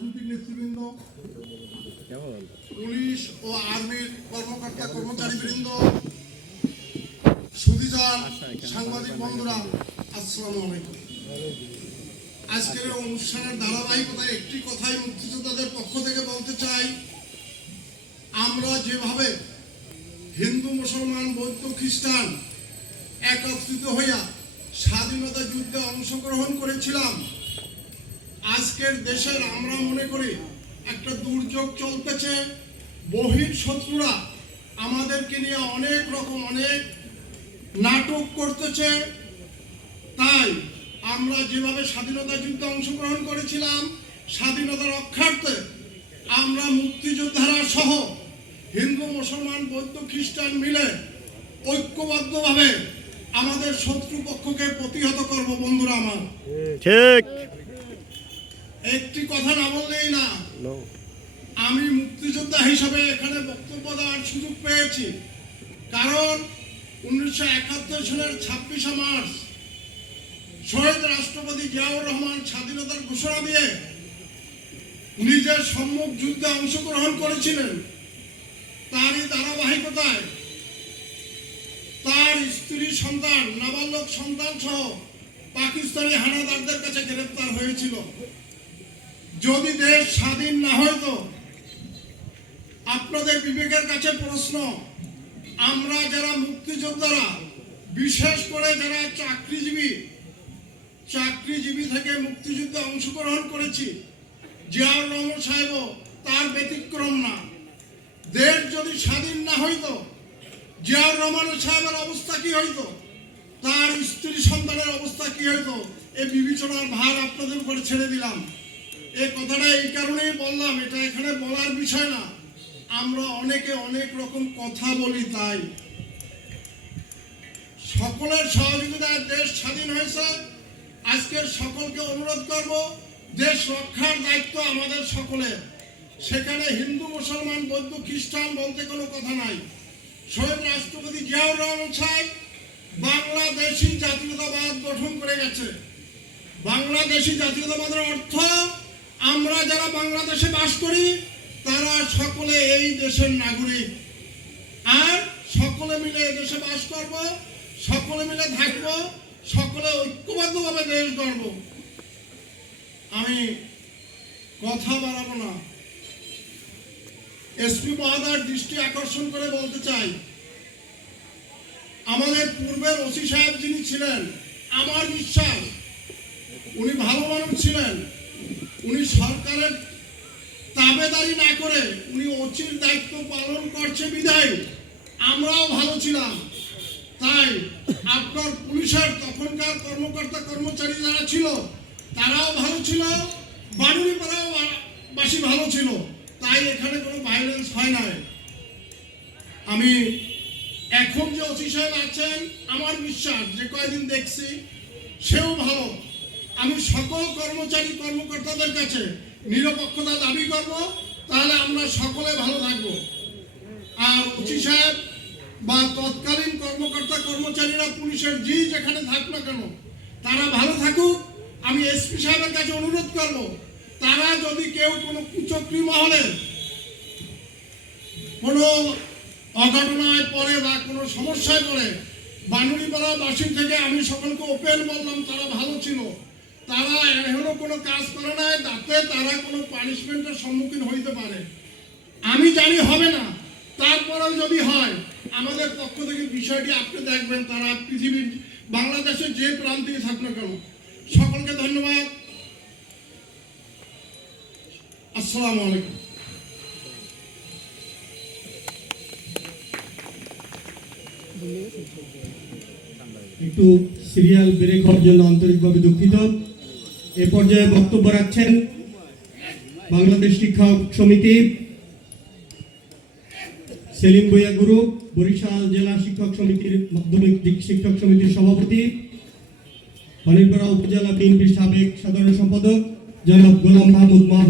রাজনৈতিক নেতৃবৃন্দ, পুলিশ ও আর্মির কর্মকর্তা কর্মচারীবৃন্দ, সুধীজন সাংবাদিক বন্ধুরা, আসসালামু আলাইকুম। আজকের অনুষ্ঠানের ধারাবাহিকতায় একটি কথাই মুক্তিযোদ্ধাদের পক্ষ থেকে বলতে চাই, আমরা যেভাবে হিন্দু, মুসলমান, বৌদ্ধ, খ্রিস্টান একত্রিত হইয়া স্বাধীনতা যুদ্ধে অংশগ্রহণ করেছিলাম, আজকের দেশের আমরা মনে করি একটা দুর্যোগ চলতেছে। বহির শত্রুরা আমাদেরকে নিয়ে অনেক নাটক করতেছে। তাই আমরা যেভাবে স্বাধীনতা যুদ্ধে অংশগ্রহণ করেছিলাম, স্বাধীনতা রক্ষার্থে আমরা মুক্তিযোদ্ধারা সহ হিন্দু, মুসলমান, বৌদ্ধ, খ্রিস্টান মিলে ঐক্যবদ্ধভাবে আমাদের শত্রুপক্ষকে প্রতিহত করব। বন্ধুরা আমার, ঠিক একটি কথা না বললেই না। আমি মুক্তিযোদ্ধা হিসাবে এখানে বক্তব্য দেওয়ার সুযোগ পেয়েছি, কারণ 1971 সালের 26শে মার্চ শহীদ রাষ্ট্রপতি জিয়াউর রহমান স্বাধীনতার ঘোষণা দিয়ে নিজের সম্মুখ যুদ্ধে অংশগ্রহণ করেছিলেন। তারই ধারাবাহিকতায় তার স্ত্রী, সন্তান, নাবালক সন্তান সহ পাকিস্তানি হানাদারদের কাছে গ্রেফতার হয়েছিল। যদি দেশ স্বাধীন না হতো, আপনাদের বিবেকের কাছে প্রশ্ন, আমরা যারা মুক্তিযোদ্ধারা, বিশেষ করে যারা চাকরিজীবী থেকে মুক্তিযুদ্ধে অংশগ্রহণ করেছি, জিয়াউর রহমান সাহেব তার ব্যতিক্রম না। দেশ যদি স্বাধীন না হইতো, জিয়াউর রহমান সাহেবের অবস্থা কি হইতো, তার স্ত্রী সন্তানের অবস্থা কি হইতো, এই বিবেচনার ভার আপনাদের উপরে ছেড়ে দিলাম। এই কথাটা এই কারণেই বললাম, এটা এখানে বলার বিষয় না। আমরা অনেকে অনেক রকম কথা বলি, তাই সকলের সহযোগিতায় দেশ স্বাধীন হয়েছে। আজকের সকলকে অনুরোধ করব, দেশ রক্ষার দায়িত্ব আমাদের সকলের। সেখানে হিন্দু, মুসলমান, বৌদ্ধ, খ্রিস্টান বলতে কোনো কথা নাই। শহীদ রাষ্ট্রপতি জিয়াউর রহমান সাহেব বাংলাদেশি জাতীয়তাবাদ গঠন করে গেছে। বাংলাদেশি জাতীয়তাবাদের অর্থ, আমরা যারা বাংলাদেশে বাস করি তারা সকলে এই দেশের নাগরিক, আর সকলে মিলে এই দেশে বাস করব, সকলে মিলে থাকব, সকলে ঐক্যবদ্ধভাবে দেশ গড়ব। আমি কথা বাড়াবো না, এসপি মহোদয়ের দৃষ্টি আকর্ষণ করে বলতে চাই, আমাদের পূর্বের ওসি সাহেব যিনি ছিলেন, আমার বিশ্বাস উনি ভালো মানুষ ছিলেন। উনি সরকারের তাবেদারি না করে উনি ওসির দায়িত্ব পালন করছে বিধায় আমরাও ভালো ছিলাম। তাই আপনার পুলিশের তখনকার কর্মকর্তা কর্মচারী যারা ছিল তারাও ভালো ছিল, বাড়িপাড়াও বাসী ভালো ছিল। তাই এখানে কোনো ভায়োলেন্স হয় নাই। আমি এখন যে ওসি সাহেব আছেন, আমার বিশ্বাস যে কয়েকদিন দেখছি সেও ভালো। আমি সকল কর্মচারী কর্মকর্তাদের কাছে নিরপেক্ষতা দাবি করব, তাহলে আমরা সকলে ভালো থাকব। আর ওসি সাহেব বা তৎকালীন কর্মকর্তা কর্মচারীরা পুলিশের যেখানে থাক না কেন তারা ভালো থাকুক। আমি এসপি সাহেবের কাছে অনুরোধ করব, তারা যদি কেউ কোনো কুচক্রী মহলে কোনো অঘটনায় পড়ে বা কোনো সমস্যায় পড়ে, বানুড়িপাড়া বাসী থেকে আমি সকলকে ওপেন বললাম, তারা ভালো ছিল, তারা এখনো কোনো কাজ করে নাই, তাতে তারা কোনো পানিশমেন্টের সম্মুখীন হইতে পারে। আমি জানি হবে না, তারপরেও যদি হয় আমাদের পক্ষ থেকে বিষয়টি আপনি দেখবেন। তারা পৃথিবীর বাংলাদেশের যে প্রান্তে থাক না কেন। সকলকে ধন্যবাদ। আসসালামু আলাইকুম। একটু সিরিয়াল ব্রেক হওয়ার জন্য আন্তরিকভাবে দুঃখিত। এ পর্যায়ে বক্তব্য রাখছেন বাংলাদেশ শিক্ষক সমিতি, সেলিম ভুঁইয়া গ্রুপ, বরিশাল জেলা শিক্ষক সমিতির মাধ্যমিক শিক্ষক সমিতির সভাপতি, পানিরপাড়া উপজেলা বিএনপির সাবেক সাধারণ সম্পাদক জনাব গোলাম মাহমুদ।